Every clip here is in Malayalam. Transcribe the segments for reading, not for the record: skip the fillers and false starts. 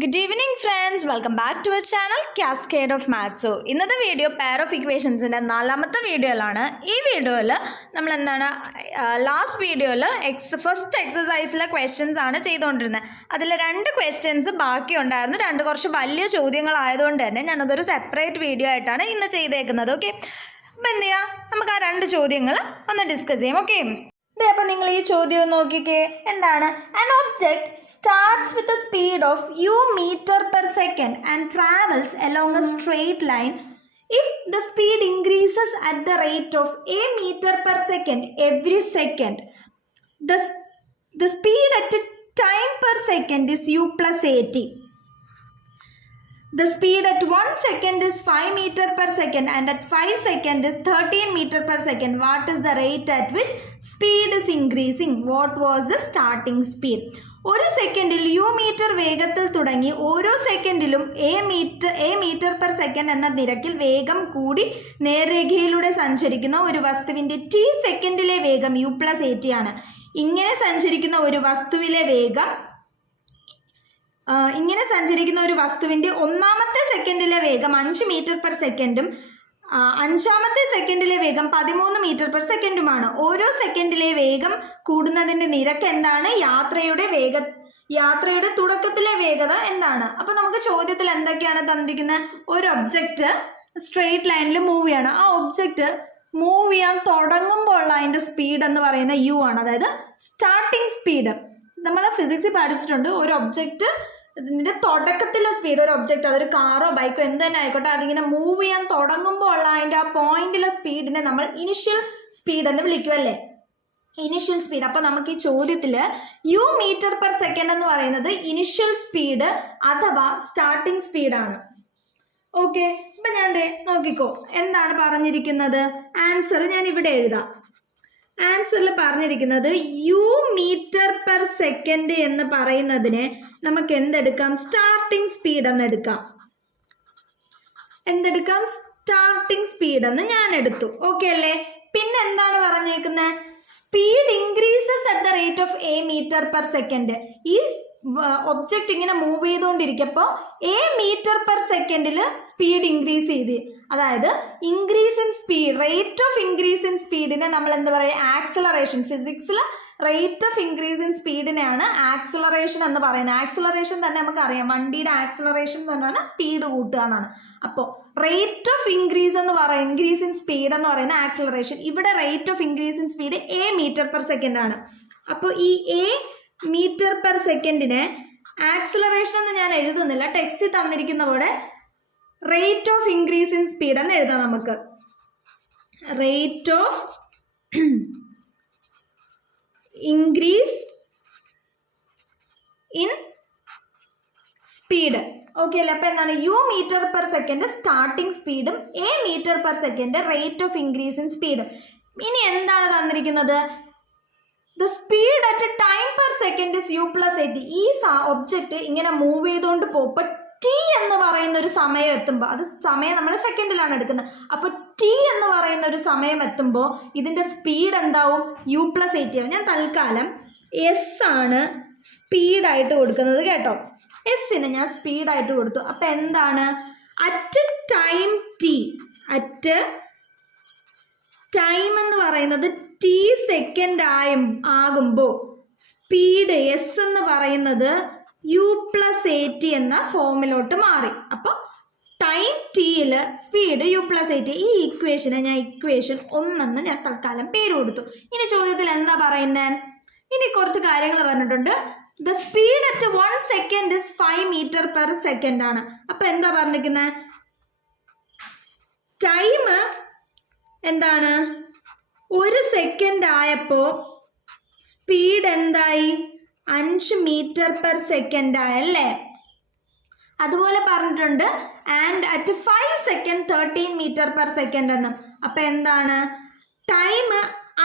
Good evening friends, welcome back to our channel Cascade of Maths. ഇന്നത്തെ വീഡിയോ പെയർ ഓഫ് ഇക്വേഷൻസിൻ്റെ നാലാമത്തെ വീഡിയോയിലാണ്. ഈ വീഡിയോയിൽ നമ്മൾ എന്താണ് ലാസ്റ്റ് വീഡിയോയിൽ ഫസ്റ്റ് എക്സസൈസിലെ ക്വസ്റ്റ്യൻസ് ആണ് ചെയ്തുകൊണ്ടിരുന്നത്. അതിൽ 2 ക്വസ്റ്റ്യൻസ് ബാക്കിയുണ്ടായിരുന്നു. 2 കുറച്ച് വലിയ ചോദ്യങ്ങളായതുകൊണ്ട് തന്നെ ഞാനതൊരു സെപ്പറേറ്റ് വീഡിയോ ആയിട്ടാണ് ഇന്ന് ചെയ്തേക്കുന്നത്. ഓക്കെ, അപ്പം എന്ത് ചെയ്യാം, നമുക്ക് ആ 2 ചോദ്യങ്ങൾ ഒന്ന് ഡിസ്കസ് ചെയ്യാം. ഓക്കെ, അപ്പോൾ നിങ്ങൾ ഈ ചോദ്യം നോക്കിക്കേ. എന്താണ്? An object starts with a speed of u meter per second and travels along a straight line. If the speed increases at the rate of a meter per second every second, the speed at a time per second is u plus at. The speed at 1 second is 5 meter per second and at 5 second is 13 meter per second. What is the rate at which speed is increasing? What was the starting speed? ഒരു സെക്കൻഡിൽ യു മീറ്റർ വേഗത്തിൽ തുടങ്ങി ഓരോ സെക്കൻഡിലും എ മീറ്റർ പെർ സെക്കൻഡ് എന്ന നിരക്കിൽ വേഗം കൂടി നേർരേഖയിലൂടെ സഞ്ചരിക്കുന്ന ഒരു വസ്തുവിൻ്റെ ടി സെക്കൻഡിലെ വേഗം യു പ്ലസ് എ ടി ആണ്. ഇങ്ങനെ സഞ്ചരിക്കുന്ന ഒരു വസ്തുവിൻ്റെ ഒന്നാമത്തെ സെക്കൻഡിലെ വേഗം 5 മീറ്റർ പെർ സെക്കൻഡും അഞ്ചാമത്തെ സെക്കൻഡിലെ വേഗം 13 മീറ്റർ പെർ സെക്കൻഡുമാണ്. ഓരോ സെക്കൻഡിലെ വേഗം കൂടുന്നതിൻ്റെ നിരക്ക് എന്താണ്? യാത്രയുടെ തുടക്കത്തിലെ വേഗത എന്താണ്? അപ്പോൾ നമുക്ക് ചോദ്യത്തിൽ എന്തൊക്കെയാണ് തന്നിരിക്കുന്നത്? ഒരു ഒബ്ജക്റ്റ് സ്ട്രെയിറ്റ് ലൈനിൽ മൂവ് ചെയ്യണം. ആ ഒബ്ജക്റ്റ് മൂവ് ചെയ്യാൻ തുടങ്ങുമ്പോൾ അതിൻ്റെ സ്പീഡ് എന്ന് പറയുന്ന യു ആണ്, അതായത് സ്റ്റാർട്ടിങ് സ്പീഡ്. നമ്മൾ ഫിസിക്സിൽ പഠിച്ചിട്ടുണ്ട്, ഒരു ഒബ്ജക്റ്റ് ഇതിൻ്റെ തുടക്കത്തിലെ സ്പീഡ്, ഒരു ഒബ്ജക്റ്റ് അതൊരു കാറോ ബൈക്കോ എന്ത് തന്നെ ആയിക്കോട്ടെ, അതിങ്ങനെ മൂവ് ചെയ്യാൻ തുടങ്ങുമ്പോൾ ഉള്ള അതിൻ്റെ ആ പോയിന്റിലെ സ്പീഡിനെ നമ്മൾ ഇനിഷ്യൽ സ്പീഡ് എന്ന് വിളിക്കുമല്ലേ, ഇനിഷ്യൽ സ്പീഡ്. അപ്പോൾ നമുക്ക് ഈ ചോദ്യത്തിൽ യു മീറ്റർ പെർ സെക്കൻഡ് എന്ന് പറയുന്നത് ഇനിഷ്യൽ സ്പീഡ് അഥവാ സ്റ്റാർട്ടിങ് സ്പീഡാണ്. ഓക്കെ, അപ്പം ഞാൻ നോക്കിക്കോ എന്താണ് പറഞ്ഞിരിക്കുന്നത്. ആൻസർ ഞാൻ ഇവിടെ എഴുതാം. ആൻസറിൽ പറഞ്ഞിരിക്കുന്നത് യു മീറ്റർ പെർ സെക്കൻഡ് എന്ന് പറയുന്നതിനെ നമുക്ക് എന്തെടുക്കാം? സ്റ്റാർട്ടിങ് സ്പീഡ് എന്ന് എടുക്കാം. സ്റ്റാർട്ടിങ് സ്പീഡ് എന്ന് ഞാൻ എടുത്തു. ഓക്കെ അല്ലേ? പിന്നെ എന്താണ് പറഞ്ഞേക്കുന്നത്? Speed increases at the rate of a metre per second. ഈ ഒബ്ജക്റ്റ് ഇങ്ങനെ മൂവ് ചെയ്തുകൊണ്ടിരിക്കുമ്പോൾ എ മീറ്റർ പെർ സെക്കൻഡിൽ സ്പീഡ് ഇൻക്രീസ് ചെയ്ത്, അതായത് increase in speed, rate of increase in സ്പീഡിനെ നമ്മൾ എന്താ പറയുക? ആക്സിലറേഷൻ. ഫിസിക്സിൽ റേറ്റ് ഓഫ് ഇൻക്രീസ് ഇൻ സ്പീഡിനെയാണ് ആക്സിലറേഷൻ എന്ന് പറയുന്നത്. ആക്സിലറേഷൻ തന്നെ നമുക്കറിയാം, വണ്ടിയുടെ ആക്സിലറേഷൻ എന്ന് പറഞ്ഞാൽ സ്പീഡ് കൂട്ടുക എന്നാണ്. അപ്പോൾ rate of increase in speed എന്ന് പറയുന്ന ആക്സിലറേഷൻ. ഇവിടെ rate of increase in speed a metre per second ആണ്. അപ്പോൾ ഈ എ മീറ്റർ പെർ സെക്കൻഡിനെ ആക്സിലറേഷൻ എന്ന് ഞാൻ എഴുതുന്നില്ല, ടെക്സ്റ്റിൽ തന്നിരിക്കുന്ന പോലെ rate of increase in speed എന്ന് എഴുതാം. നമുക്ക് rate of increase in speed. Okay അല്ലേ? അപ്പം എന്താണ്? U metre per second starting സ്പീഡും a metre per second rate of increase in സ്പീഡും. ഇനി എന്താണ് തന്നിരിക്കുന്നത്? The speed at time per second is u plus a t. ഈ ഒബ്ജക്റ്റ് ഇങ്ങനെ മൂവ് ചെയ്തുകൊണ്ട് പോകുമ്പോൾ ടി എന്ന് പറയുന്ന ഒരു സമയം എത്തുമ്പോൾ, അത് സമയം നമ്മൾ സെക്കൻഡിലാണ് എടുക്കുന്നത്, അപ്പോൾ ടി എന്ന് പറയുന്ന ഒരു സമയം എത്തുമ്പോൾ ഇതിൻ്റെ സ്പീഡ് എന്താവും? യു പ്ലസ് എ ടി ആവും. ഞാൻ തൽക്കാലം എസ് ആണ് സ്പീഡായിട്ട് കൊടുക്കുന്നത് കേട്ടോ. എസ്സിന് ഞാൻ സ്പീഡായിട്ട് കൊടുത്തു. അപ്പം എന്താണ്? At time T, at time എന്ന് പറയുന്നത് ടി സെക്കൻഡ് ആകുമ്പോൾ സ്പീഡ് എസ് എന്ന് പറയുന്നത് യു പ്ലസ് എ ടി എന്ന ഫോമിലോട്ട് മാറി. അപ്പോൾ ടൈം ടിയിൽ speed u plus a t. ഈ ഇക്വേഷന് ഞാൻ ഇക്വേഷൻ 1 ഞാൻ തൽക്കാലം പേര് കൊടുത്തു. ഇനി ചോദ്യത്തിൽ എന്താ പറയുന്നത്? ഇനി കുറച്ച് കാര്യങ്ങൾ പറഞ്ഞിട്ടുണ്ട്. The speed at 1 second is 5 metre per second ആണ്. അപ്പം എന്താ പറഞ്ഞിരിക്കുന്നത്? ടൈം എന്താണ്? 1 സെക്കൻഡ് ആയപ്പോൾ സ്പീഡ് എന്തായി? 5 മീറ്റർ പെർ സെക്കൻഡ് ആയല്ലേ? അതുപോലെ പറഞ്ഞിട്ടുണ്ട് and at 5 second 13 metre per second എന്നും. അപ്പം എന്താണ്? ടൈം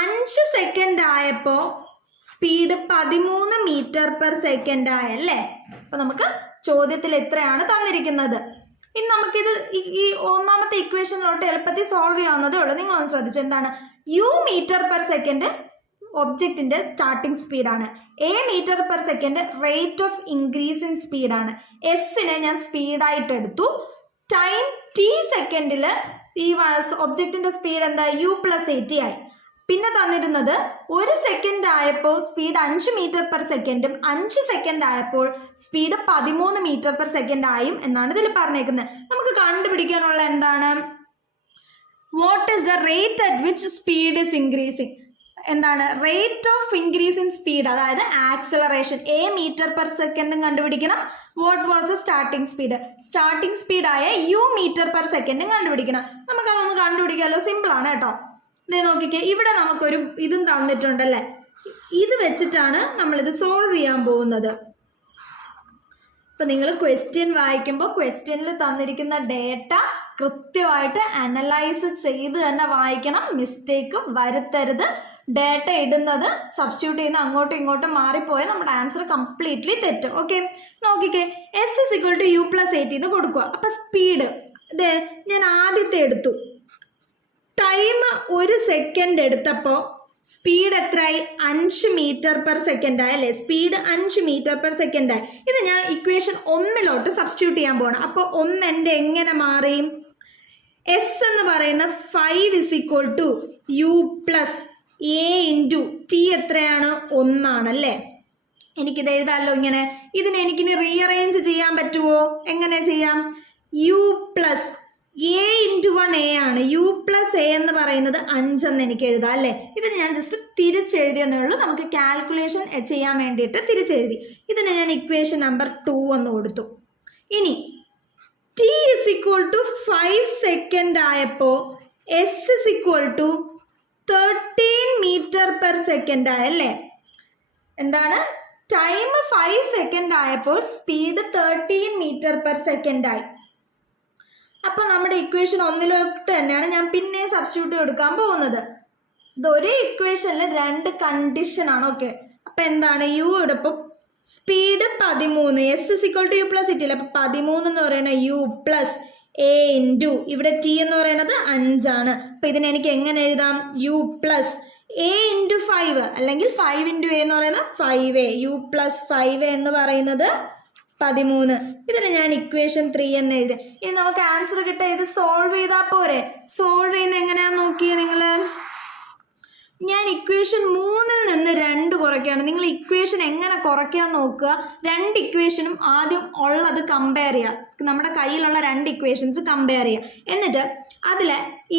5 സെക്കൻഡ് ആയപ്പോൾ സ്പീഡ് 13 മീറ്റർ പെർ സെക്കൻഡ് ആയല്ലേ? അപ്പം നമുക്ക് ചോദ്യത്തിൽ എത്രയാണ് തന്നിരിക്കുന്നത്? ഇനി നമുക്കിത് ഈ ഒന്നാമത്തെ ഇക്വേഷനിലോട്ട് എളുപ്പത്തിൽ സോൾവ് ചെയ്യാവുന്നതേ ഉള്ളൂ. നിങ്ങളൊന്ന് ശ്രദ്ധിച്ചു. എന്താണ്? യു മീറ്റർ പെർ സെക്കൻഡ് ഒബ്ജക്റ്റിൻ്റെ സ്റ്റാർട്ടിംഗ് സ്പീഡാണ്. A metre per second rate of increase in സ്പീഡാണ്. എസ്സിനെ ഞാൻ സ്പീഡായിട്ട് എടുത്തു. ടൈം ടി സെക്കൻഡിൽ ഈ ഒബ്ജക്റ്റിൻ്റെ സ്പീഡ് എന്താ യു പ്ലസ് എ ടി ആയി. പിന്നെ തന്നിരുന്നത് 1 സെക്കൻഡ് ആയപ്പോൾ സ്പീഡ് 5 മീറ്റർ പെർ സെക്കൻഡും 5 സെക്കൻഡ് ആയപ്പോൾ സ്പീഡ് 13 മീറ്റർ പെർ സെക്കൻഡ് ആയും എന്നാണ് ഇതിൽ പറഞ്ഞേക്കുന്നത്. നമുക്ക് കണ്ടുപിടിക്കാനുള്ള എന്താണ്, what is the rate at which speed is increasing. എന്താണ് rate of increase in speed, അതായത് ആക്സലറേഷൻ. എ മീറ്റർ പെർ സെക്കൻഡും കണ്ടുപിടിക്കണം. What was the starting speed, starting സ്പീഡായ യു മീറ്റർ പെർ സെക്കൻഡും കണ്ടുപിടിക്കണം. നമുക്കതൊന്ന് കണ്ടുപിടിക്കാമല്ലോ, സിമ്പിളാണ് കേട്ടോ. ഇത് നോക്കിക്കേ, ഇവിടെ നമുക്കൊരു ഇതും തന്നിട്ടുണ്ടല്ലേ, ഇത് വെച്ചിട്ടാണ് നമ്മളിത് സോൾവ് ചെയ്യാൻ പോകുന്നത്. ഇപ്പം നിങ്ങൾ ക്വസ്റ്റ്യൻ വായിക്കുമ്പോൾ ക്വസ്റ്റ്യനിൽ തന്നിരിക്കുന്ന ഡേറ്റ കൃത്യമായിട്ട് അനലൈസ് ചെയ്ത് തന്നെ വായിക്കണം, മിസ്റ്റേക്ക് വരുത്തരുത്. ഡേറ്റ ഇടുന്നത് സബ്സ്റ്റിറ്റ്യൂട്ട് ചെയ്യുന്ന അങ്ങോട്ടും ഇങ്ങോട്ടും മാറിപ്പോയാൽ നമ്മുടെ ആൻസർ കംപ്ലീറ്റ്ലി തെറ്റും. ഓക്കെ, നോക്കിക്കേ, s is equal to u plus 8 ഇത് കൊടുക്കുക. അപ്പം സ്പീഡ് ഇതേ ഞാൻ ആദ്യത്തെ എടുത്തു. ടൈം 1 സെക്കൻഡ് എടുത്തപ്പോൾ സ്പീഡ് എത്രയായി, 5 മീറ്റർ പെർ സെക്കൻഡ് ആയല്ലേ. സ്പീഡ് 5 മീറ്റർ പെർ സെക്കൻഡ് ആയി. ഇത് ഞാൻ ഇക്വേഷൻ 1 സബ്സ്റ്റിറ്റ്യൂട്ട് ചെയ്യാൻ പോകണം. അപ്പോൾ 1 എൻ്റെ എങ്ങനെ മാറി, എസ് എന്ന് പറയുന്ന 5 is equal to u plus a into t എത്രയാണ്, 1 ആണല്ലേ. എനിക്കിത് എഴുതാമല്ലോ ഇങ്ങനെ. ഇതിനെ എനിക്കിനി റീഅറേഞ്ച് ചെയ്യാൻ പറ്റുമോ, എങ്ങനെ ചെയ്യാം, u plus a into 1 a ആണ്. യു പ്ലസ് എ എന്ന് പറയുന്നത് 5 എന്ന് എനിക്ക് എഴുതാം അല്ലേ. ഇതിന് ഞാൻ ജസ്റ്റ് തിരിച്ചെഴുതിയെന്നേ ഉള്ളൂ. നമുക്ക് കാൽക്കുലേഷൻ ചെയ്യാൻ വേണ്ടിയിട്ട് തിരിച്ചെഴുതി. ഇതിന് ഞാൻ ഇക്വേഷൻ നമ്പർ 2 എന്ന് കൊടുത്തു. ഇനി t is equal to 5 second ആയപ്പോൾ s is equal to 13 metre per second ആയല്ലേ. എന്താണ്, ടൈം 5 സെക്കൻഡ് ആയപ്പോൾ സ്പീഡ് 13 മീറ്റർ പെർ സെക്കൻഡ് ആയി. അപ്പോൾ നമ്മുടെ ഇക്വേഷൻ 1 തന്നെയാണ് ഞാൻ പിന്നെ സബ്സ്റ്റിറ്റ്യൂട്ട് കൊടുക്കാൻ പോകുന്നത്. ഇത് ഒരേ ഇക്വേഷനിൽ 2 കണ്ടീഷനാണ്. ഓക്കെ, അപ്പം എന്താണ്, യു എടുപ്പം speed 13, s is equal to u plus ഇറ്റില്ല. അപ്പം 13 എന്ന് പറയുന്നത് യു പ്ലസ് എ ഇൻറ്റു ഇവിടെ ടി എന്ന് പറയുന്നത് 5 ആണ്. അപ്പം ഇതിനെ എനിക്ക് എങ്ങനെ എഴുതാം, യു പ്ലസ് എ ഇൻറ്റു 5 അല്ലെങ്കിൽ 5 ഇൻറ്റു എ എന്ന് പറയുന്നത് 5a. യു പ്ലസ് 5a എന്ന് പറയുന്നത് 13. ഇതിന് ഞാൻ ഇക്വേഷൻ 3 എന്ന് എഴുതി. ഇനി നമുക്ക് ആൻസർ കിട്ടാൻ ഇത് സോൾവ് ചെയ്താൽ പോരെ. സോൾവ് ചെയ്യുന്നത് എങ്ങനെയാണെന്ന് നോക്കിയേ നിങ്ങൾ. ഞാൻ ഇക്വേഷൻ 3 നിന്ന് 2 കുറയ്ക്കുകയാണ്. നിങ്ങൾ ഇക്വേഷൻ എങ്ങനെ കുറയ്ക്കാൻ നോക്കുക. 2 ഇക്വേഷനും ആദ്യം ഉള്ളത് കമ്പയർ ചെയ്യുക. നമ്മുടെ കയ്യിലുള്ള 2 ഇക്വേഷൻസ് കമ്പയർ ചെയ്യുക. എന്നിട്ട് അതിൽ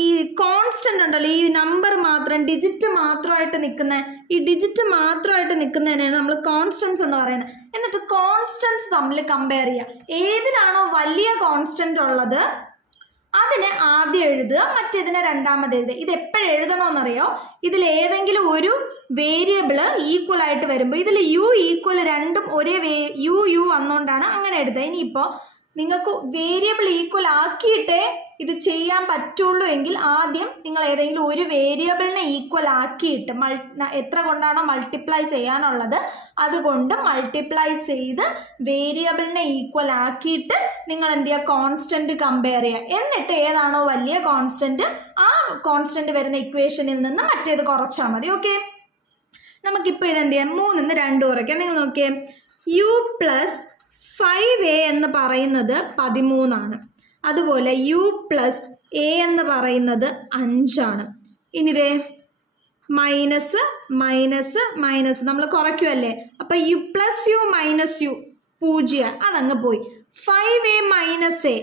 ഈ കോൺസ്റ്റൻ്റ് ഉണ്ടല്ലോ, ഈ നമ്പർ മാത്രം ഡിജിറ്റ് മാത്രമായിട്ട് നിൽക്കുന്ന, ഈ ഡിജിറ്റ് മാത്രമായിട്ട് നിൽക്കുന്നതിനാണ് നമ്മൾ കോൺസ്റ്റൻസ് എന്ന് പറയുന്നത്. എന്നിട്ട് കോൺസ്റ്റൻസ് തമ്മിൽ കമ്പയർ ചെയ്യുക. ഏതിനാണോ വലിയ കോൺസ്റ്റൻ്റ് ഉള്ളത് അതിനെ ആദ്യം എഴുതുക, മറ്റേതിനെ രണ്ടാമത് എഴുതുക. ഇത് എപ്പോഴും എഴുതണമെന്നറിയോ, ഇതിൽ ഏതെങ്കിലും ഒരു വേരിയബിൾ ഈക്വൽ ആയിട്ട് വരുമ്പോൾ ഇതിൽ യു ഈക്വൽ രണ്ടും ഒരേ യു വന്നുകൊണ്ടാണ് അങ്ങനെ എഴുതുക. ഇനിയിപ്പോൾ നിങ്ങൾക്ക് വേരിയബിൾ ഈക്വൽ ആക്കിയിട്ടേ ഇത് ചെയ്യാൻ പറ്റുള്ളൂ എങ്കിൽ ആദ്യം നിങ്ങൾ ഏതെങ്കിലും ഒരു വേരിയബിളിനെ ഈക്വൽ ആക്കിയിട്ട് എത്ര കൊണ്ടാണോ മൾട്ടിപ്ലൈ ചെയ്യാനുള്ളത് അതുകൊണ്ട് മൾട്ടിപ്ലൈ ചെയ്ത് വേരിയബിളിനെ ഈക്വൽ ആക്കിയിട്ട് നിങ്ങൾ എന്ത് ചെയ്യുക, കോൺസ്റ്റൻറ്റ് കമ്പയർ ചെയ്യുക. എന്നിട്ട് ഏതാണോ വലിയ കോൺസ്റ്റൻറ്റ് ആ കോൺസ്റ്റൻറ്റ് വരുന്ന ഇക്വേഷനിൽ നിന്ന് മറ്റേത് കുറച്ചാൽ മതി. ഓക്കെ, നമുക്കിപ്പോൾ ഇതെന്ത് ചെയ്യാം, 3 നിന്ന് 2 കുറയ്ക്കാം. നിങ്ങൾ നോക്കിയേ, യു പ്ലസ് 5a എന്ന് പറയുന്നത് 13 ആണ്. അതുപോലെ യു പ്ലസ് എ എന്ന് പറയുന്നത് 5 ആണ്. ഇനി ഇതേ മൈനസ് മൈനസ് മൈനസ് നമ്മൾ കുറയ്ക്കുമല്ലേ. അപ്പം u plus u minus u 0, അതങ്ങ് പോയി. 5a മൈനസ് എ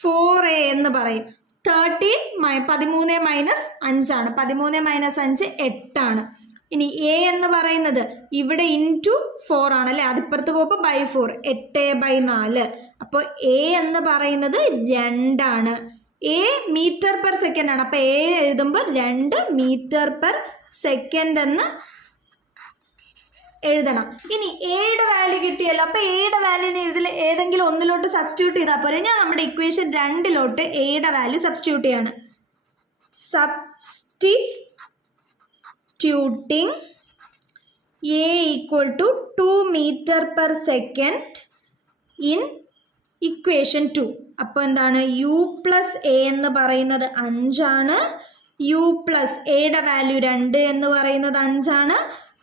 4a എന്ന് പറയും. 13 മൈനസ് 5 ആണ്. 13 മൈനസ് 5 8 ആണ്. ഇനി എ എന്ന് പറയുന്നത് ഇവിടെ ഇൻറ്റു 4 ആണല്ലേ, അതിപ്പുറത്ത് പോകുമ്പോൾ ബൈ 4, 8/4. അപ്പോൾ എ എന്ന് പറയുന്നത് 2 ആണ്. എ മീറ്റർ പെർ സെക്കൻഡ് ആണ്. അപ്പോൾ എ എഴുതുമ്പോൾ 2 മീറ്റർ പെർ സെക്കൻഡ് എന്ന് എഴുതണം. ഇനി എയുടെ വാല്യൂ കിട്ടിയല്ലോ. അപ്പോൾ എയുടെ വാല്യൂന് ഇതിൽ ഏതെങ്കിലും ഒന്നിലോട്ട് സബ്സ്റ്റിറ്റ്യൂട്ട് ചെയ്താൽ പോരെ. ഞാൻ നമ്മുടെ ഇക്വേഷൻ 2 എയുടെ വാല്യൂ സബ്സ്റ്റിറ്റ്യൂട്ട് ചെയ്യാണ്. Substituting a equal to 2 meter per second in equation 2. അപ്പോൾ എന്താണ്, യു പ്ലസ് എ എന്ന് പറയുന്നത് 5 ആണ്, യു പ്ലസ് എയുടെ വാല്യൂ 2 എന്ന് പറയുന്നത് 5 ആണ്.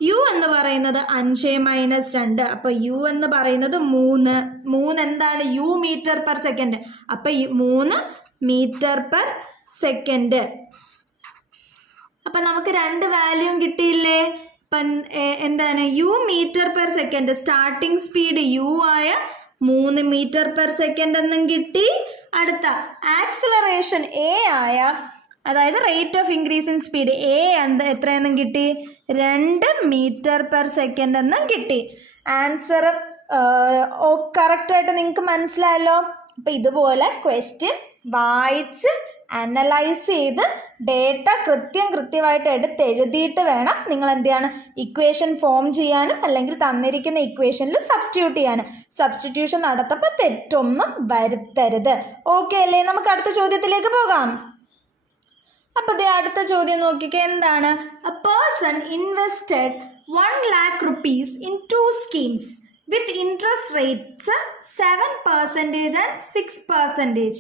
യു എന്ന് പറയുന്നത് 5 മൈനസ് 2. അപ്പൊ യു എന്ന് പറയുന്നത് 3 എന്താണ് യു മീറ്റർ പെർ സെക്കൻഡ്. അപ്പൊ 3 മീറ്റർ പെർ സെക്കൻഡ്. അപ്പൊ നമുക്ക് 2 വാല്യൂം കിട്ടിയില്ലേ. അപ്പം എന്താണ് u metre per second, starting speed u ആയ 3 മീറ്റർ പെർ സെക്കൻഡ് എന്നും കിട്ടി. അടുത്ത ആക്സിലറേഷൻ എ ആയ, അതായത് rate of increase in speed a എത്രയെന്നും കിട്ടി, 2 മീറ്റർ പെർ സെക്കൻഡ് എന്നും കിട്ടി. ആൻസർ കറക്റ്റായിട്ട് നിങ്ങൾക്ക് മനസ്സിലായല്ലോ. അപ്പം ഇതുപോലെ ക്വസ്റ്റ്യൻ വായിച്ച് അനലൈസ് ചെയ്ത് ഡേറ്റ കൃത്യമായിട്ട് എഴുതിയിട്ട് വേണം നിങ്ങൾ എന്ത് ചെയ്യണം, ഇക്വേഷൻ ഫോം ചെയ്യാനും അല്ലെങ്കിൽ തന്നിരിക്കുന്ന ഇക്വേഷനിൽ സബ്സ്റ്റിറ്റ്യൂട്ട് ചെയ്യാനും. സബ്സ്റ്റിറ്റ്യൂഷൻ നടത്തപ്പോൾ തെറ്റൊന്നും വരുത്തരുത്. ഓക്കെ അല്ലേ? നമുക്ക് അടുത്ത ചോദ്യത്തിലേക്ക് പോകാം. അപ്പോൾ ദേ അടുത്ത ചോദ്യം നോക്കിക്കേ, എന്താണ്? A person invested 1 lakh rupees in 2 schemes with interest rates 7% and 6%.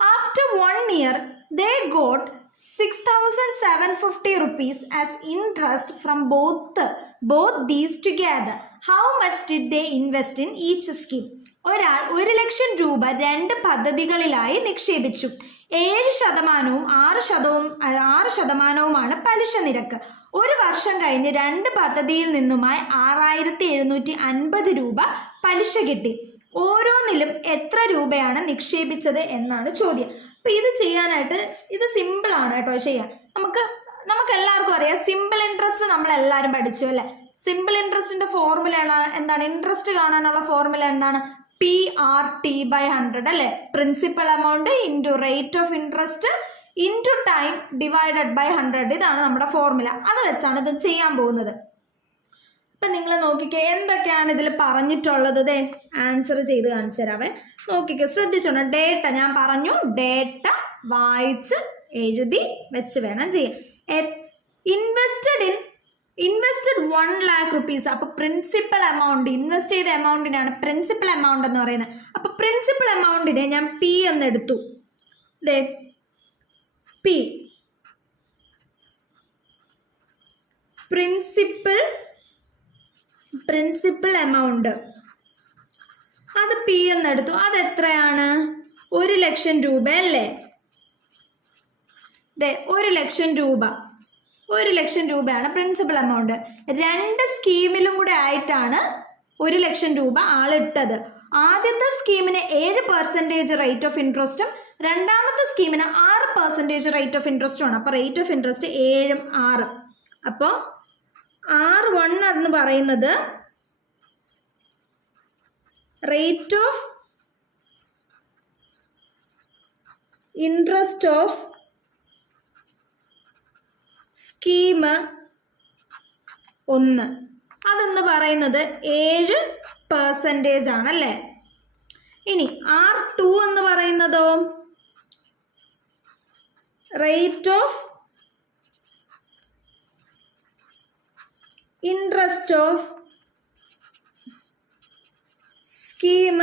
After 1 year, they got 6,750 rupees as interest from both these together. How much did they invest in each scheme? ഒരാൾ 1 ലക്ഷം രൂപ 2 പദ്ധതികളിലായി നിക്ഷേപിച്ചു. 7% 6% പലിശ നിരക്ക്. 1 വർഷം കഴിഞ്ഞ് 2 പദ്ധതിയിൽ നിന്നുമായി 6,750 രൂപ പലിശ കിട്ടി. ഓരോന്നിലും എത്ര രൂപയാണ് നിക്ഷേപിച്ചത് എന്നാണ് ചോദ്യം. അപ്പം ഇത് ചെയ്യാനായിട്ട് ഇത് സിമ്പിളാണ് കേട്ടോ ചെയ്യാൻ. നമുക്ക് എല്ലാവർക്കും അറിയാം, സിമ്പിൾ ഇൻട്രസ്റ്റ് നമ്മളെല്ലാവരും പഠിച്ചു അല്ലേ. സിമ്പിൾ ഇൻട്രസ്റ്റിൻ്റെ ഫോർമുല എന്താണ്? ഇൻട്രസ്റ്റ് കാണാനുള്ള ഫോർമുല എന്താണ്? PRT/100 അല്ലേ. Principal amount into rate of interest into time divided by 100. ഇതാണ് നമ്മുടെ ഫോർമുല. അത് വെച്ചാണ് ഇത് ചെയ്യാൻ പോകുന്നത്. അപ്പം നിങ്ങൾ നോക്കിക്കേ എന്തൊക്കെയാണ് ഇതിൽ പറഞ്ഞിട്ടുള്ളത്. ആൻസർ ചെയ്ത് കാണിച്ചു തരാവേ. നോക്കിക്കേ, ശ്രദ്ധിച്ചോണം. ഡേറ്റ ഞാൻ പറഞ്ഞു, ഡേറ്റ വായിച്ച് എഴുതി വെച്ച് വേണം ചെയ്യാൻ. Invested 1 lakh rupees. അപ്പോൾ പ്രിൻസിപ്പൽ എമൗണ്ട്, ഇൻവെസ്റ്റ് ചെയ്ത എമൗണ്ടിനാണ് പ്രിൻസിപ്പൽ എമൗണ്ട് എന്ന് പറയുന്നത്. അപ്പോൾ പ്രിൻസിപ്പൽ എമൗണ്ടിനെ ഞാൻ പി എന്നെടുത്തു. പി പ്രിൻസിപ്പൽ എമൗണ്ട് അത് പി എന്നെടുത്തു. അതെത്രയാണ്? 1 ലക്ഷം രൂപ അല്ലേ. 1 ലക്ഷം രൂപ, 1 ലക്ഷം രൂപയാണ് പ്രിൻസിപ്പൽ എമൗണ്ട്. 2 സ്കീമിലും കൂടെ ആയിട്ടാണ് 1 ലക്ഷം രൂപ ആളിട്ടത്. ആദ്യത്തെ സ്കീമിന് 7% റേറ്റ് ഓഫ് ഇൻട്രസ്റ്റും രണ്ടാമത്തെ സ്കീമിന് 6% റേറ്റ് ഓഫ് ഇൻട്രസ്റ്റും ആണ്. അപ്പോൾ റേറ്റ് ഓഫ് ഇൻട്രസ്റ്റ് 7ഉം 6. അപ്പോൾ R1 എന്ന് പറയുന്നത് rate of interest of scheme 1 അതെന്ന് പറയുന്നത് 7% ആണല്ലേ. ഇനി R2 എന്ന് പറയുന്നതോ rate of interest of scheme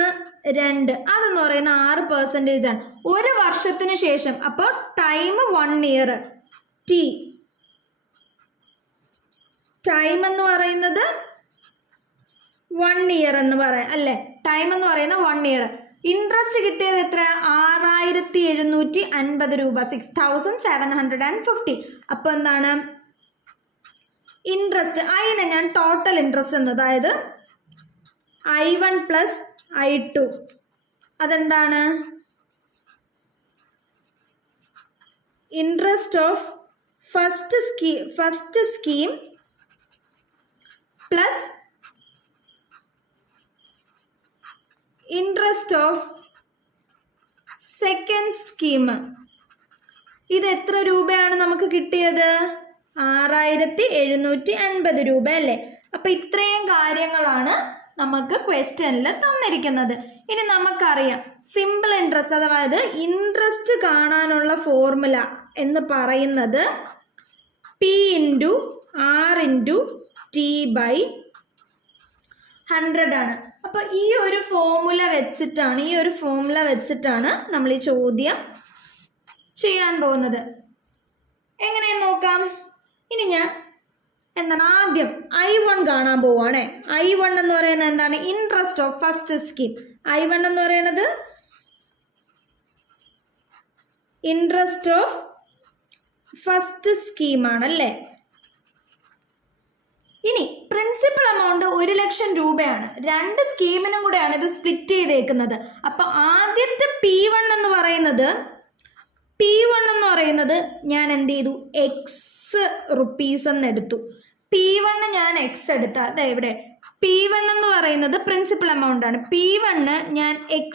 2 അതെന്ന് പറയുന്ന 6% ആണ്. 1 വർഷത്തിന് ശേഷം, അപ്പോൾ ടൈം 1 ഇയർ. ടൈം എന്ന് പറയുന്നത് 1 ഇയർ എന്ന് പറയാം അല്ലേ. ടൈം എന്ന് പറയുന്നത് 1 ഇയർ. ഇൻട്രസ്റ്റ് കിട്ടിയത് എത്ര? 6,750 രൂപ, 6,750. അപ്പോൾ എന്താണ് ഇൻട്രസ്റ്റ്? അതിനെ ഞാൻ ടോട്ടൽ ഇൻട്രസ്റ്റ് എന്ന്, അതായത് I1 പ്ലസ് I2 അതെന്താണ്? Interest of first scheme plus interest of second scheme. ഇത് എത്ര രൂപയാണ് നമുക്ക് കിട്ടിയത്? 6,750 രൂപ അല്ലേ. അപ്പം ഇത്രയും കാര്യങ്ങളാണ് നമുക്ക് ക്വസ്റ്റ്യനിൽ തന്നിരിക്കുന്നത്. ഇനി നമുക്കറിയാം സിമ്പിൾ ഇൻട്രസ്റ്റ്, അതായത് ഇൻട്രസ്റ്റ് കാണാനുള്ള ഫോർമുല എന്ന് പറയുന്നത് P/R/T/100 ആണ്. അപ്പോൾ ഈ ഒരു ഫോർമുല വെച്ചിട്ടാണ് നമ്മൾ ഈ ചോദ്യം ചെയ്യാൻ പോകുന്നത്. എങ്ങനെയെന്ന് നോക്കാം. ഇനി ഞാൻ എന്താണ് ആദ്യം I1 കാണാൻ പോവാണേ. I1 എന്ന് പറയുന്നത് എന്താണ്? Interest of first scheme. I1 എന്ന് പറയുന്നത് ഇൻട്രസ്റ്റ് ഓഫ് ഫസ്റ്റ് സ്കീമാണല്ലേ. ഇനി പ്രിൻസിപ്പൽ എമൗണ്ട് 1,00,000 രൂപയാണ്. 2 സ്കീമിനും കൂടെയാണ് ഇത് സ്പ്ലിറ്റ് ചെയ്തേക്കുന്നത്. അപ്പൊ ആദ്യത്തെ P1 എന്ന് പറയുന്നത് ഞാൻ എന്ത് ചെയ്തു? X എന്ന് എടുത്തു. P1 ഞാൻ X എടുത്ത അതെ ഇവിടെ P1 എന്ന് പറയുന്നത് പ്രിൻസിപ്പൽ എമൗണ്ട് ആണ്. P1 ഞാൻ X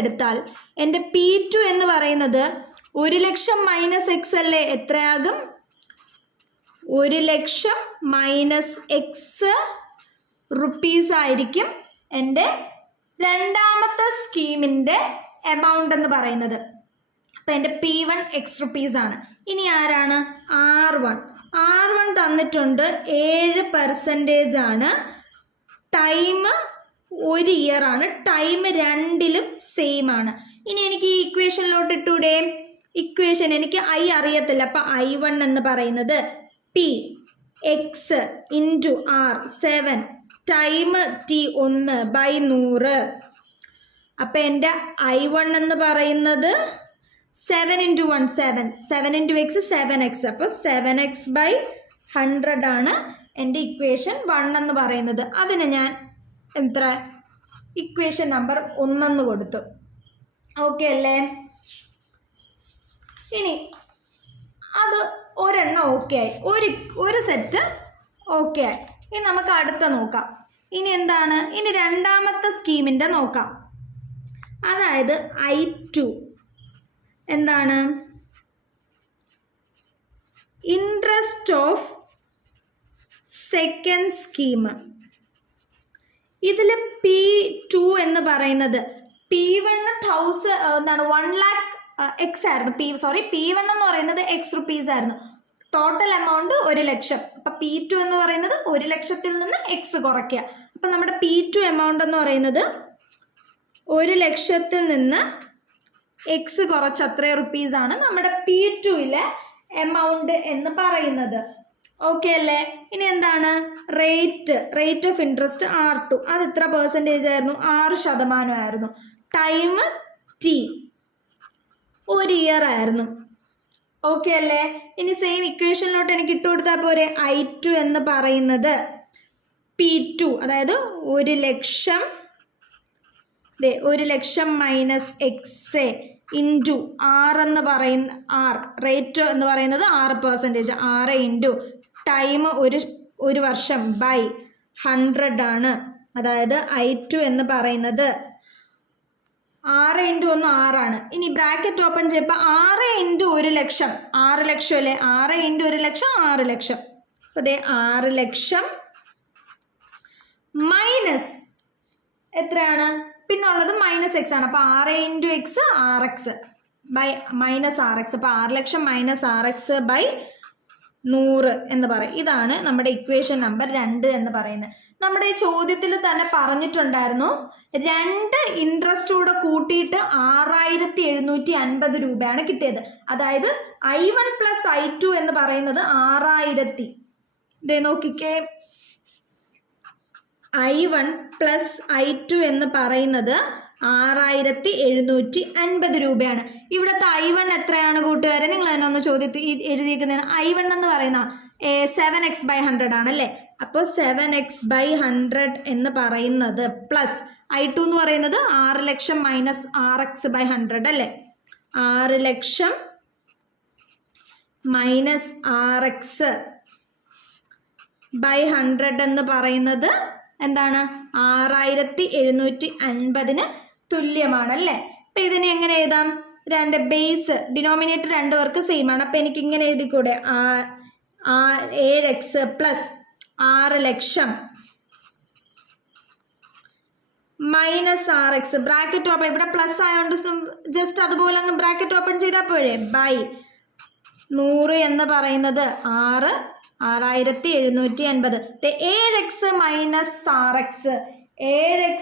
എടുത്താൽ എൻ്റെ P2 എന്ന് പറയുന്നത് 1,00,000 മൈനസ് X അല്ലേ, എത്രയാകും? 1,00,000 മൈനസ് X ആയിരിക്കും എൻ്റെ രണ്ടാമത്തെ സ്കീമിൻ്റെ എമൗണ്ട് എന്ന് പറയുന്നത്. അപ്പം എൻ്റെ P1 X ആണ്. ഇനി ആരാണ്? R1 തന്നിട്ടുണ്ട് 7% ആണ്. ടൈം 1 ഇയർ ആണ്. ടൈം രണ്ടിലും സെയിം ആണ്. ഇനി എനിക്ക് ഈ ഇക്വേഷനിലോട്ട് ഇട്ടൂടെ? ഇക്വേഷൻ എനിക്ക് I അറിയത്തില്ല. അപ്പം I1 എന്ന് പറയുന്നത് P(x) × R 7 ടൈം T1/100. അപ്പം എൻ്റെ I1 എന്ന് പറയുന്നത് 7 × 1 7 7 × X 7x. അപ്പോൾ 7x/100 ആണ് എൻ്റെ ഇക്വേഷൻ 1 എന്ന് പറയുന്നത്. അതിന് ഞാൻ എത്ര ഇക്വേഷൻ നമ്പർ 1 എന്ന് കൊടുത്തു. ഓക്കെ അല്ലേ? ഇനി അത് ഒരെണ്ണം ഓക്കെ ആയി, ഒരു സെറ്റ് ഓക്കെ ആയി. ഇനി നമുക്ക് അടുത്ത നോക്കാം. ഇനി എന്താണ്? ഇനി രണ്ടാമത്തെ സ്കീമിൻ്റെ നോക്കാം. അതായത് I2 എന്താണ്? Interest of second scheme. ഇതിൽ P2 എന്ന് പറയുന്നത് P1 എന്താണ് 1,00,000 X ആയിരുന്നു. P1 എന്ന് പറയുന്നത് X ആയിരുന്നു. Total amount 1,00,000. അപ്പം P2 എന്ന് പറയുന്നത് 1,00,000 നിന്ന് X കുറയ്ക്കുക. അപ്പം നമ്മുടെ P2 എമൗണ്ട് എന്ന് പറയുന്നത് 1,00,000 നിന്ന് X കുറച്ച് അത്രയും റുപ്പീസാണ് നമ്മുടെ P2-ലെ എമൗണ്ട് എന്ന് പറയുന്നത്. ഓക്കെ അല്ലേ? ഇനി എന്താണ്? Rate of interest R2. അത് എത്ര പെർസെൻറ്റേജ് ആയിരുന്നു? 6% ആയിരുന്നു. ടൈം T 1 ഇയർ ആയിരുന്നു. ഓക്കെ അല്ലേ? ഇനി സെയിം ഇക്വേഷനിലോട്ട് എനിക്ക് ഇട്ട് കൊടുത്താൽ പോരെ? I2 എന്ന് പറയുന്നത് P2 അതായത് 1,00,000 മൈനസ് X ഇൻറ്റു R എന്ന് പറയുന്ന റേറ്റ് എന്ന് പറയുന്നത് 6%. 6 ഇൻറ്റു ടൈം 1 വർഷം ബൈ 100 ആണ്. അതായത് I2 എന്ന് പറയുന്നത് 6 × 1 6 ആണ്. ഇനി ബ്രാക്കറ്റ് ഓപ്പൺ ചെയ്യുമ്പോൾ 6 × 1,00,000 6,00,000 അല്ലേ? 6 × 1,00,000 6,00,000. അപ്പോൾ ദേ 6,00,000 മൈനസ് എത്രയാണ്? പിന്നെ ഉള്ളത് മൈനസ് X ആണ്. അപ്പോൾ 6 × X 6x by minus 6x. അപ്പോൾ 6,00,000 മൈനസ് 6x ബൈ 100 എന്ന് പറയും. ഇതാണ് നമ്മുടെ ഇക്വേഷൻ നമ്പർ 2 എന്ന് പറയുന്നത്. നമ്മുടെ ഈ ചോദ്യത്തിൽ തന്നെ പറഞ്ഞിട്ടുണ്ടായിരുന്നു 2 ഇൻട്രസ്റ്റ് കൂടെ കൂട്ടിയിട്ട് 6,750 രൂപയാണ് കിട്ടിയത്. അതായത് I1 + I2 എന്ന് പറയുന്നത് 6,000. ഇതേ നോക്കിക്കേ, I1 + I2 എന്ന് പറയുന്നത് 6,750 രൂപയാണ്. ഇവിടുത്തെ I1 എത്രയാണ് കൂട്ടുകാരെ? നിങ്ങൾ തന്നെ ഒന്ന് ചോദ്യത്തിൽ എഴുതിയിരിക്കുന്നതാണ്. I1 എന്ന് പറയുന്ന 7x/100 ആണല്ലേ. അപ്പോൾ 7x/100 എന്ന് പറയുന്നത് പ്ലസ് I2 എന്ന് പറയുന്നത് 6,00,000 മൈനസ് 6x/100 അല്ലേ. 6,00,000 മൈനസ് 6x/100 എന്ന് പറയുന്നത് എന്താണ്? 6,750 തുല്യമാണല്ലേ. അപ്പം ഇതിനെ എങ്ങനെ എഴുതാം? ബേസ് ഡിനോമിനേറ്റർ 2 പേർക്ക് സെയിം ആണ്. അപ്പം എനിക്ക് ഇങ്ങനെ എഴുതിക്കൂടെ? 7x plus 6,00,000 minus 6x bracket open. ഇവിടെ പ്ലസ് ആയതുകൊണ്ട് ജസ്റ്റ് അതുപോലെ അങ്ങ് ബ്രാക്കറ്റ് ഓപ്പൺ ചെയ്താൽ പോരെ ബൈ 100 എന്ന് പറയുന്നത് 6,750. 7x minus 6x 7x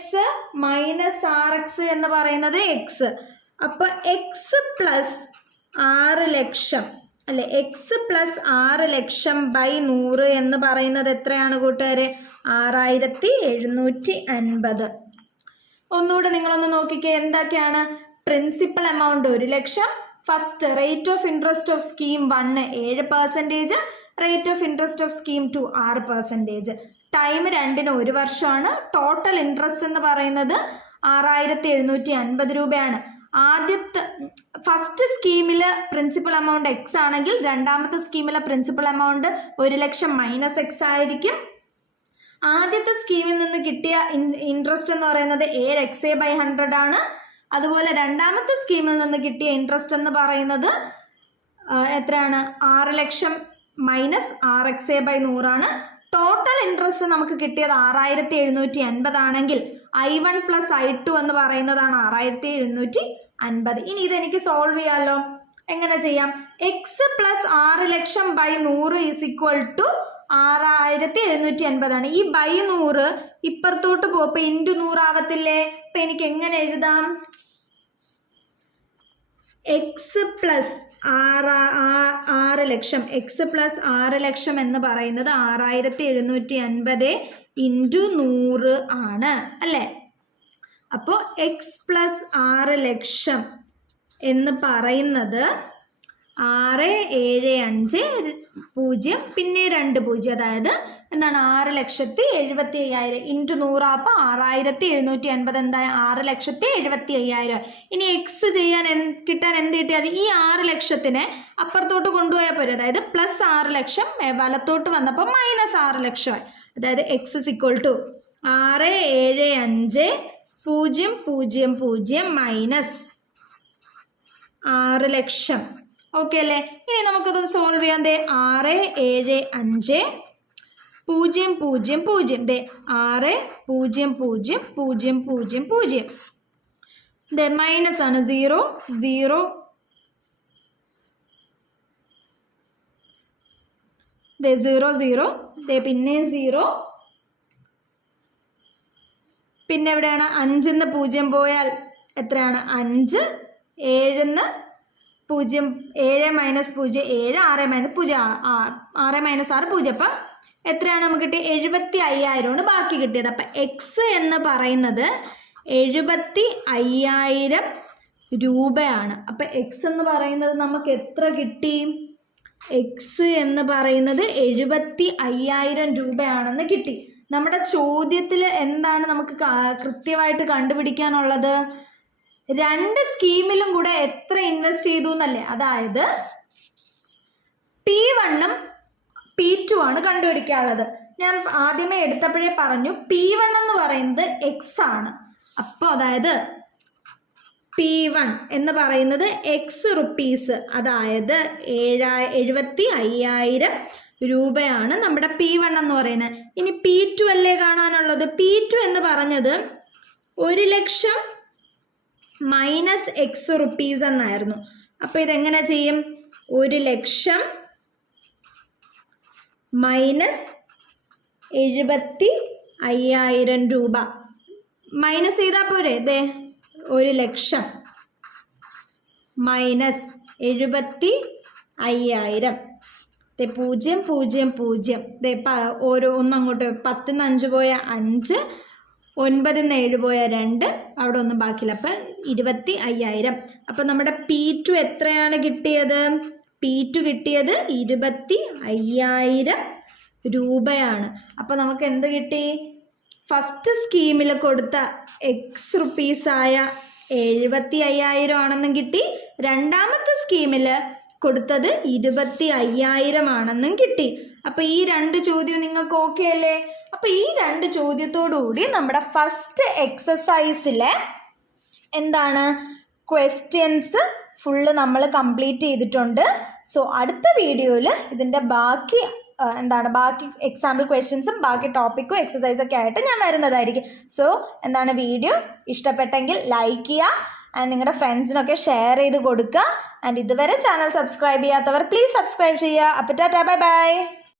minus 6x എന്ന് പറയുന്നത് x. അപ്പോൾ x പ്ലസ് 6,00,000 അല്ലെ എക്സ് പ്ലസ് 6 ലക്ഷം ബൈ 100 എന്ന് പറയുന്നത് എത്രയാണ് കൂട്ടുകാരെ? 6750. ഒന്നുകൂടെ നിങ്ങളൊന്ന് നോക്കിക്കേ, എന്തൊക്കെയാണ്? Principal amount 1 lakh, first rate of interest of scheme 1 7%, rate of interest of scheme 2 6%, time രണ്ടിന് 1 വർഷമാണ്. ടോട്ടൽ ഇൻട്രസ്റ്റ് എന്ന് പറയുന്നത് 6750 രൂപയാണ്. ഫസ്റ്റ് സ്കീമിൽ പ്രിൻസിപ്പൽ എമൗണ്ട് എക്സ് ആണെങ്കിൽ രണ്ടാമത്തെ സ്കീമിലെ പ്രിൻസിപ്പൽ എമൗണ്ട് 1 ലക്ഷം മൈനസ് എക്സ് ആയിരിക്കും. ആദ്യത്തെ സ്കീമിൽ നിന്ന് കിട്ടിയ ഇൻട്രസ്റ്റ് എന്ന് പറയുന്നത് 7x/100 ആണ്. അതുപോലെ രണ്ടാമത്തെ സ്കീമിൽ നിന്ന് കിട്ടിയ ഇൻട്രസ്റ്റ് എന്ന് പറയുന്നത് എത്രയാണ്? 6 ലക്ഷം മൈനസ് 6x/100 ആണ്. ടോട്ടൽ ഇൻട്രസ്റ്റ് നമുക്ക് കിട്ടിയത് 6750 ആണെങ്കിൽ I1 പ്ലസ് I2 എന്ന് പറയുന്നതാണ് 6750. ഇനി ഇതെനിക്ക് സോൾവ് ചെയ്യാമല്ലോ. എങ്ങനെ ചെയ്യാം? X plus 6 lakh by 100 is equal to 6750 ആണ്. ഈ ബൈ 100 ഇപ്പുറത്തോട്ട് പോകുമ്പോൾ ഇൻറ്റു 100 ആവത്തില്ലേ? അപ്പം എനിക്ക് എങ്ങനെ എഴുതാം? എക്സ് പ്ലസ് 6 ലക്ഷം, എക്സ് പ്ലസ് 6 ലക്ഷം എന്ന് പറയുന്നത് 6750 ഇൻറ്റു 100 ആണ് അല്ലേ? അപ്പോൾ എക്സ് പ്ലസ് 6 ലക്ഷം എന്ന് പറയുന്നത് 6750 പിന്നെ 2 0, അതായത് എന്താണ്? 6,70,75,000 ഇൻറ്റു 100 അപ്പോൾ 6750 എന്തായി? 6,70,75,000. ഇനി എക്സ് കിട്ടാൻ എന്ത് കിട്ടിയാൽ ഈ 6 ലക്ഷത്തിനെ അപ്പുറത്തോട്ട് കൊണ്ടുപോയാൽ പോരും. അതായത് പ്ലസ് 6 ലക്ഷം വലത്തോട്ട് വന്നപ്പോൾ മൈനസ് 6 ലക്ഷമായി. അതായത് x is equal to 6750 minus 6 lakh. Okay അല്ലേ? ഇനി നമുക്കത് സോൾവ് ചെയ്യാം. 6750 60000. മൈനസ് ആണ് 0 0 0 0 പിന്നെ 0 പിന്നെ എവിടെയാണ്? 5 0 പോയാൽ എത്രയാണ്? 5 7 0 7 മൈനസ് 0 7 6 മൈനസ് 0 6 മൈനസ് 6 0. അപ്പം എത്രയാണ് നമുക്ക് കിട്ടിയത്? 75,000 ബാക്കി കിട്ടിയത്. അപ്പം എക്സ് എന്ന് പറയുന്നത് 75,000 രൂപയാണ്. അപ്പം എക്സ് എന്ന് പറയുന്നത് നമുക്ക് എത്ര കിട്ടി? എക്സ് എന്ന് പറയുന്നത് 75,000 രൂപയാണെന്ന് കിട്ടി. നമ്മുടെ ചോദ്യത്തിൽ എന്താണ് നമുക്ക് കൃത്യമായിട്ട് കണ്ടുപിടിക്കാനുള്ളത്? 2 സ്കീമിലും കൂടെ എത്ര ഇൻവെസ്റ്റ് ചെയ്തു എന്നല്ലേ? അതായത് P1 P2 ആണ് കണ്ടുപിടിക്കാനുള്ളത്. ഞാൻ ആദ്യമേ എടുത്തപ്പോഴേ പറഞ്ഞു P1 എന്ന് പറയുന്നത് എക്സ് ആണ്. അപ്പോൾ അതായത് P1 എന്ന് പറയുന്നത് എക്സ് റുപ്പീസ്, അതായത് 75,000 രൂപയാണ് നമ്മുടെ P1 എന്ന് പറയുന്നത്. ഇനി P2 അല്ലേ കാണാനുള്ളത്? P2 എന്ന് പറഞ്ഞത് 1 ലക്ഷം മൈനസ് എക്സ് റുപ്പീസ് എന്നായിരുന്നു. അപ്പോൾ ഇതെങ്ങനെ ചെയ്യും? 1 ലക്ഷം മൈനസ് 75,000 രൂപ മൈനസ് ചെയ്താൽ പോരെ? 1 ലക്ഷം മൈനസ് 75,000 0 0 0 ഓരോ ഒന്നങ്ങോട്ട് 10 5 പോയ 5 9 7 പോയ 2 അവിടെ ഒന്നും ബാക്കിയില്ല. അപ്പം 25,000. അപ്പം നമ്മുടെ P2 എത്രയാണ് കിട്ടിയത്? P2 കിട്ടിയത് 25,000 രൂപയാണ്. അപ്പം നമുക്ക് എന്ത് കിട്ടി? ഫസ്റ്റ് സ്കീമിൽ കൊടുത്ത എക്സ് റുപ്പീസായ 75,000 ആണെന്നും കിട്ടി. രണ്ടാമത്തെ സ്കീമിൽ കൊടുത്തത് 25,000 ആണെന്നും കിട്ടി. അപ്പോൾ ഈ 2 ചോദ്യം നിങ്ങൾക്ക് ഓക്കെ അല്ലേ? അപ്പോൾ ഈ 2 ചോദ്യത്തോടുകൂടി നമ്മുടെ ഫസ്റ്റ് എക്സസൈസിലെ എന്താണ് ക്വസ്റ്റ്യൻസ് ഫുള്ള് നമ്മൾ കംപ്ലീറ്റ് ചെയ്തിട്ടുണ്ട്. സോ അടുത്ത വീഡിയോയിൽ ഇതിൻ്റെ ബാക്കി ബാക്കി എക്സാമ്പിൾ ക്വസ്റ്റ്യൻസും ബാക്കി ടോപ്പിക്കും എക്സസൈസൊക്കെ ആയിട്ട് ഞാൻ വരുന്നതായിരിക്കും. സോ വീഡിയോ ഇഷ്ടപ്പെട്ടെങ്കിൽ ലൈക്ക് ചെയ്യുക ആൻഡ് നിങ്ങളുടെ ഫ്രണ്ട്സിനൊക്കെ ഷെയർ ചെയ്ത് കൊടുക്കുക. ആൻഡ് ഇതുവരെ ചാനൽ സബ്സ്ക്രൈബ് ചെയ്യാത്തവർ പ്ലീസ് സബ്സ്ക്രൈബ് ചെയ്യുക. അപ്പോൾ ടാറ്റാ ബൈ ബൈ.